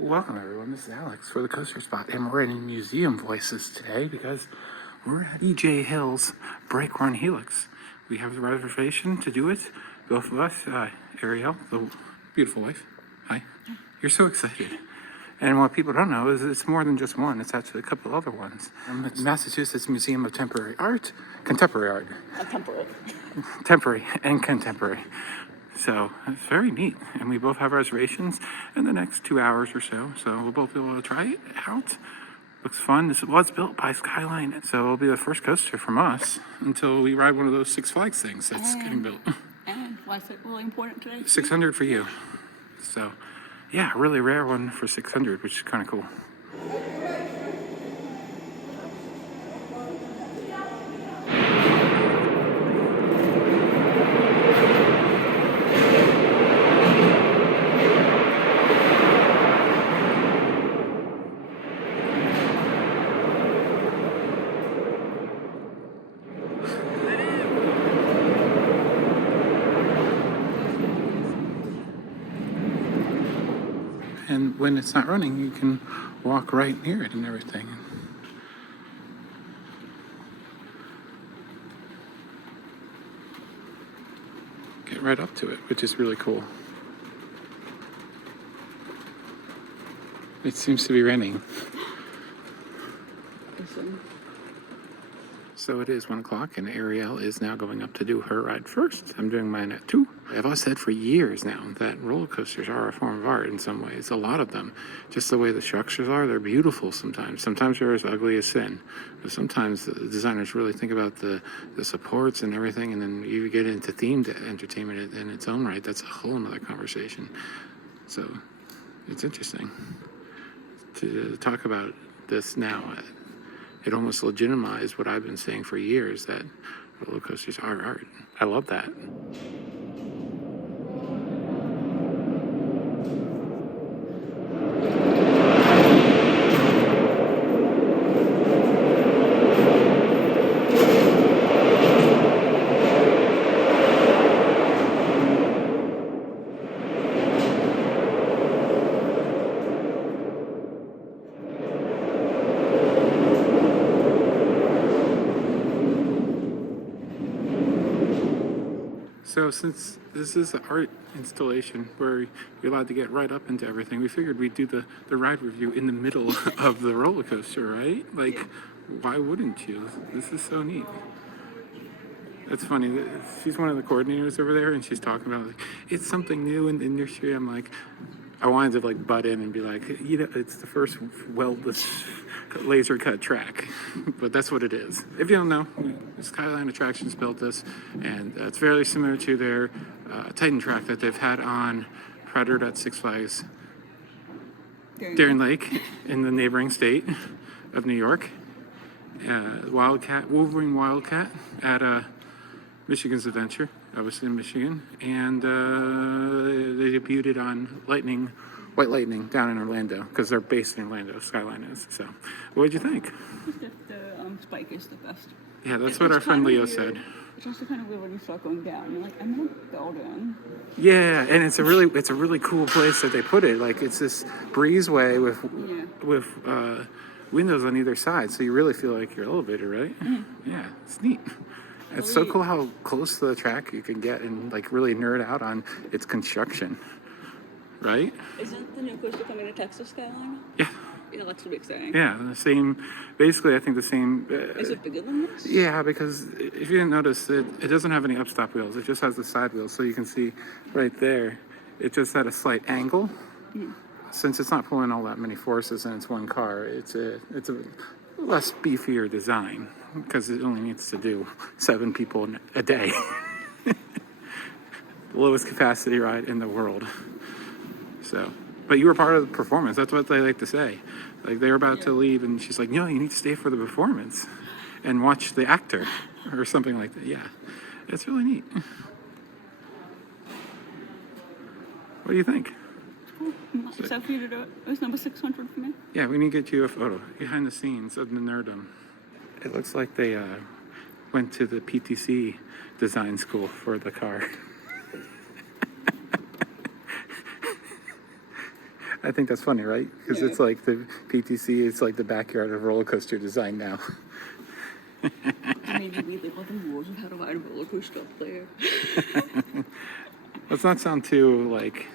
Welcome everyone, this is Alex for the Coaster Spot, and we're in Museum Voices today because we're at EJ Hill's Brake Run Helix. We have the reservation to do it, both of us, Ariel, the beautiful wife. Hi. You're so excited. And what people don't know is it's more than just one, it's actually a couple other ones. The Massachusetts Museum of Contemporary Art. Temporary and contemporary. So it's very neat, and we both have reservations in the next 2 hours or so. So we'll both be able to try it out. Looks fun. This was built by Skyline, so it'll be the first coaster from us until we ride one of those Six Flags things that's getting built. And why is it really important today? 600 for you. So yeah, a really rare one for 600, which is kind of cool. And when it's not running, you can walk right near it and everything. Get right up to it, which is really cool. It seems to be raining. So it is 1 o'clock, and Ariel is now going up to do her ride first. I'm doing mine at 2. I've always said for years now that roller coasters are a form of art in some ways. A lot of them. Just the way the structures are, they're beautiful sometimes. Sometimes they're as ugly as sin. But sometimes the designers really think about the supports and everything, and then you get into themed entertainment in its own right. That's a whole nother conversation. So it's interesting to talk about this now. It almost legitimized what I've been saying for years, that roller coasters are art. I love that. So since this is an art installation where you're allowed to get right up into everything, we figured we'd do the ride review in the middle of the roller coaster, right? Like, why wouldn't you? This is so neat. That's funny. She's one of the coordinators over there, and she's talking about, like, it's something new in the industry. I'm like, I wanted to like butt in and be like, you know, it's the first weldless laser cut track, but that's what it is. If you don't know, Skyline Attractions built this, and it's very similar to their Titan track that they've had on Predator at Six Flags Darien Lake in the neighboring state of New York, Wolverine Wildcat at Michigan's Adventure. I was in Michigan, and they debuted it on White Lightning down in Orlando, because they're based in Orlando, Skyline is. So, what did you think? The spike is the best. Yeah, that's what our friend Leo said. It's also kind of weird when you start going down. You're like, I'm gonna go down. Yeah, and it's a really cool place that they put it. Like, it's this breezeway with windows on either side, so you really feel like you're elevated, right? Mm-hmm. Yeah, it's neat. It's so cool how close to the track you can get and like really nerd out on its construction, right? Isn't the new coaster coming to Texas, Skyline? Yeah. Yeah, that's what it's saying. Yeah, the same, basically I think the same. Is it bigger than this? Yeah, because if you didn't notice, it doesn't have any upstop wheels. It just has the side wheels, so you can see right there, it just at a slight angle. Mm-hmm. Since it's not pulling all that many forces and it's one car, it's a less beefier design, because it only needs to do 7 people a day. The lowest capacity ride in the world. So, but you were part of the performance. That's what they like to say. Like, they were about to leave, and she's like, no, you need to stay for the performance and watch the actor, or something like that. Yeah, it's really neat. What do you think? So for you to do it, it was number 600 for me. Yeah, we need to get you a photo behind the scenes of the nerdum. It looks like they went to the PTC design school for the car. I think that's funny, right? Because Yeah. it's like the PTC, it's like the backyard of roller coaster design now. Maybe we live on the rules of how to ride a roller coaster up there. Let's not sound too like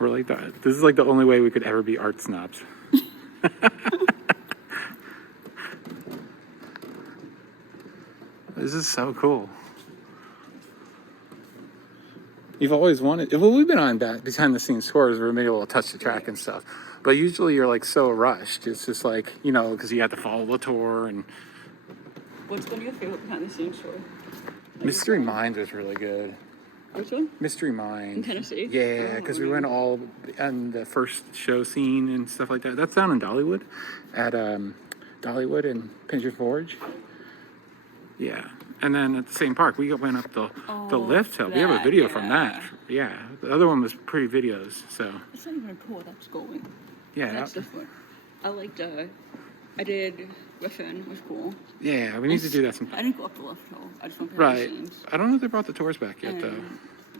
we're like that. This is like the only way we could ever be art snobs. This is so cool. You've always wanted. Well, we've been on behind the scenes tours where we maybe we'll touch the track and stuff. But usually you're like so rushed. It's just like, you know, because you have to follow the tour. And What's been your favorite behind the scenes tour? Mystery Mines was really good. Which one? Mystery Mines. In Tennessee? Yeah, because we went all on the first show scene and stuff like that. That's down in Dollywood, at Dollywood and Pigeon Forge. Yeah, and then at the same park, we went up the lift hill. We have a video from that. Yeah, the other one was pretty videos. So It's not even a tour, that's going. yeah, That's different. I liked, I did Griffin, was cool. yeah, we need to do that I sometime. didn't go up the left hill. I just went behind Right. the scenes. I don't know if they brought the tours back yet, though.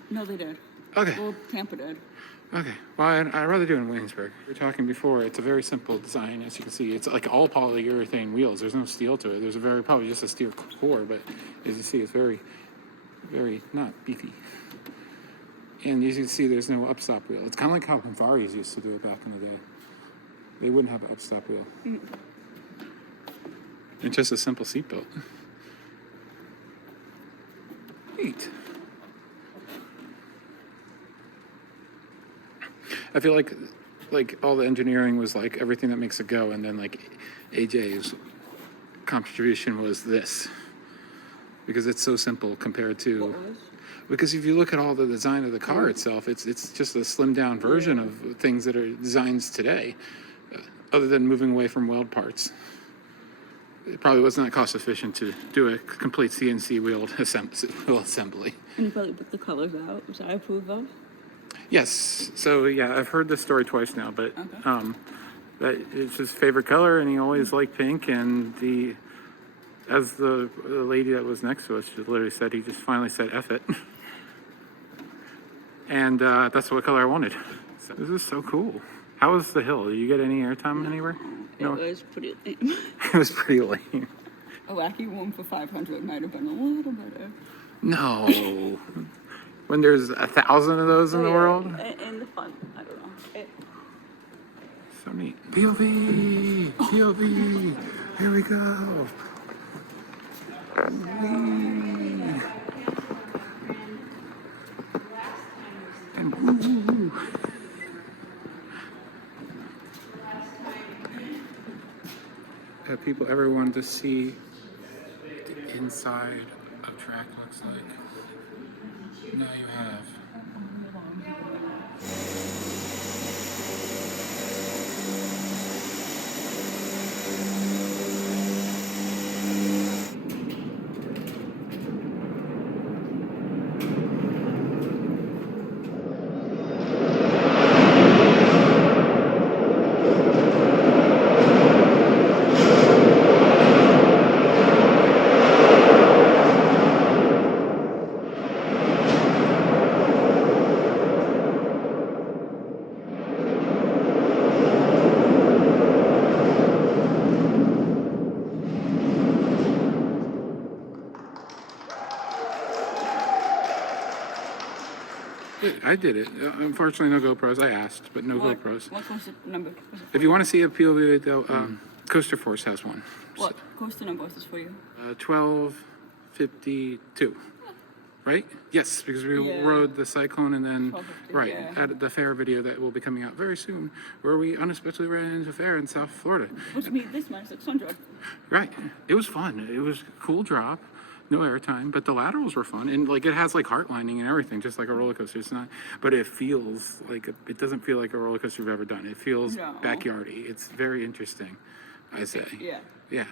No, they did. Okay. Well, Tampa did. Okay. Well, I'd rather do it in Williamsburg. We were talking before. It's a very simple design, as you can see. It's like all polyurethane wheels. There's no steel to it. There's probably just a steel core, but as you see, it's very, very not beefy. And as you can see, there's no upstop wheel. It's kind of like how Convaris used to do it back in the day. They wouldn't have an upstop wheel. It's just a simple seatbelt. Neat. I feel like all the engineering was like everything that makes it go, and then like AJ's contribution was this, because it's so simple compared to. What was? Because if you look at all the design of the car itself, it's just a slimmed down version of things that are designs today, other than moving away from weld parts. It probably was not cost efficient to do a complete CNC wheel assembly. And you probably put the colors out, which I approve of. Yes. So yeah, I've heard this story twice now, but Okay. that it's his favorite color, and he always liked pink. And as the lady that was next to us just literally said, he just finally said "F it," and that's what color I wanted. So this is so cool. How was the hill? Did you get any airtime anywhere? It was pretty lame. It was pretty lame. A wacky one for 500 might have been a little better. No. When there's 1,000 of those in the world? And the fun, I don't know. So neat. POV! POV! Here we go. Whee. And woo. Have people ever wanted to see the inside of track looks like? Now you have. I did it. Unfortunately, no GoPros. I asked, but no GoPros. What coaster number? If you want to see a POV, though, Coaster Force has one. What coaster number was this for you? 1252. Right? Yes, because we Yeah. rode the Cyclone and then, 1250, right, yeah. at the fair video that will be coming out very soon, where we unexpectedly ran into a fair in South Florida. Which means this minus 600. Right. It was fun. It was a cool drop. No airtime, but the laterals were fun, and like it has like heart lining and everything, just like a roller coaster. It's not, but it feels like it doesn't feel like a roller coaster you've ever done. It feels No. backyardy. It's very interesting, I say. Yeah. Yeah.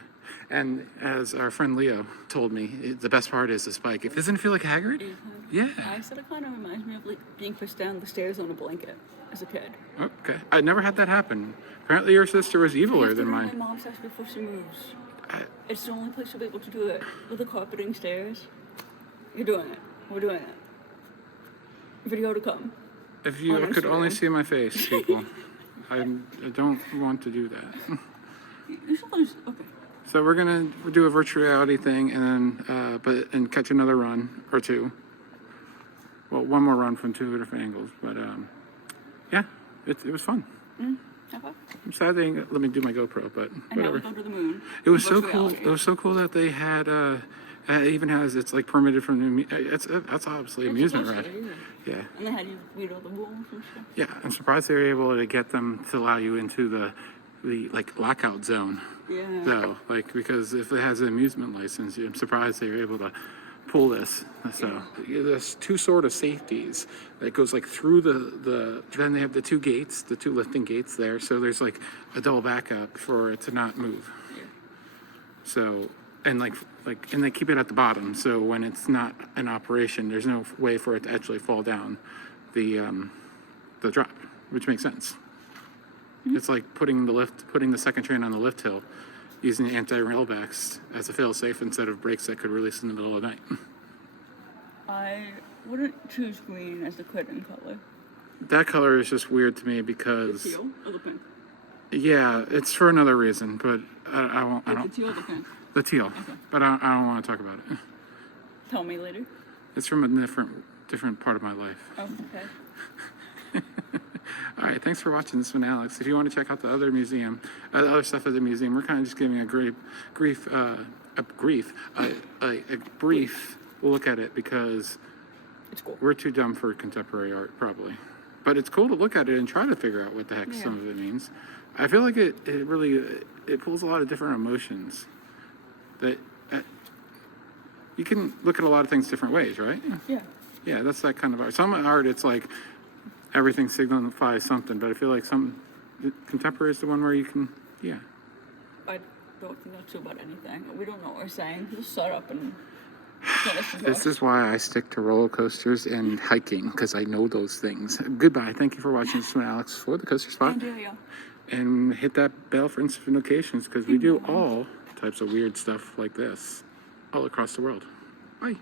And as our friend Leo told me, the best part is the spike. It doesn't feel like Hagrid. Yeah. I said it kind of reminds me of like being pushed down the stairs on a blanket as a kid. Okay. I never had that happen. Apparently, your sister was You eviler have to than do mine. My mom's house before she moves. I- It's the only place you'll be able to do it. With the carpeting stairs. You're doing it. We're doing it. Video to come. If you On could only Instagram. see my face, people. I don't want to do that. You should lose. Okay. So we're gonna do a virtual reality thing, and then and catch another run or two. Well, one more run from two different angles, but yeah, it was fun. Okay. I'm sad they didn't let me do my GoPro, but And now whatever. we go to the moon. It was so Virtual cool. reality. It was so cool that they had it even has it's like permitted from the that's obviously amusement supposed ride. to, Yeah. And they had you read all the rules and stuff. Yeah, I'm surprised they were able to get them to allow you into the like lockout zone. Yeah. Though, like because if it has an amusement license, I'm surprised they were able to pull this. So there's two sort of safeties that goes like through the then they have the two gates, the two lifting gates there. So there's like a double backup for it to not move. Yeah. So and and they keep it at the bottom. So when it's not in operation, there's no way for it to actually fall down the drop, which makes sense. It's like putting the second train on the lift hill, using anti-rail backs as a fail-safe instead of brakes that could release in the middle of the night. I wouldn't choose green as the curtain color. That color is just weird to me The because teal or the pink? yeah, it's for another reason, but I won't. I The don't. teal or the pink? The teal, but I don't want to talk about it. Tell me later. It's from a different part of my life. Oh, okay. All right, thanks for watching this one, Alex. If you want to check out the other museum, the other stuff at the museum, we're kind of just giving a brief look at it because It's cool. we're too dumb for contemporary art, probably. But it's cool to look at it and try to figure out what the heck Yeah. some of it means. I feel like it really pulls a lot of different emotions that you can look at a lot of things different ways, right? Yeah. Yeah, that's that kind of art. Some art, it's like everything signifies something, but I feel like contemporary is the one where you can, yeah. I don't think that's true about anything. We don't know what we're saying. Just shut up and let us This talk. is why I stick to roller coasters and hiking, because I know those things. Goodbye. Thank you for watching this one, Alex, for the Coaster Spot. Yeah. And hit that bell for instant notifications, because we do all types of weird stuff like this all across the world. Bye.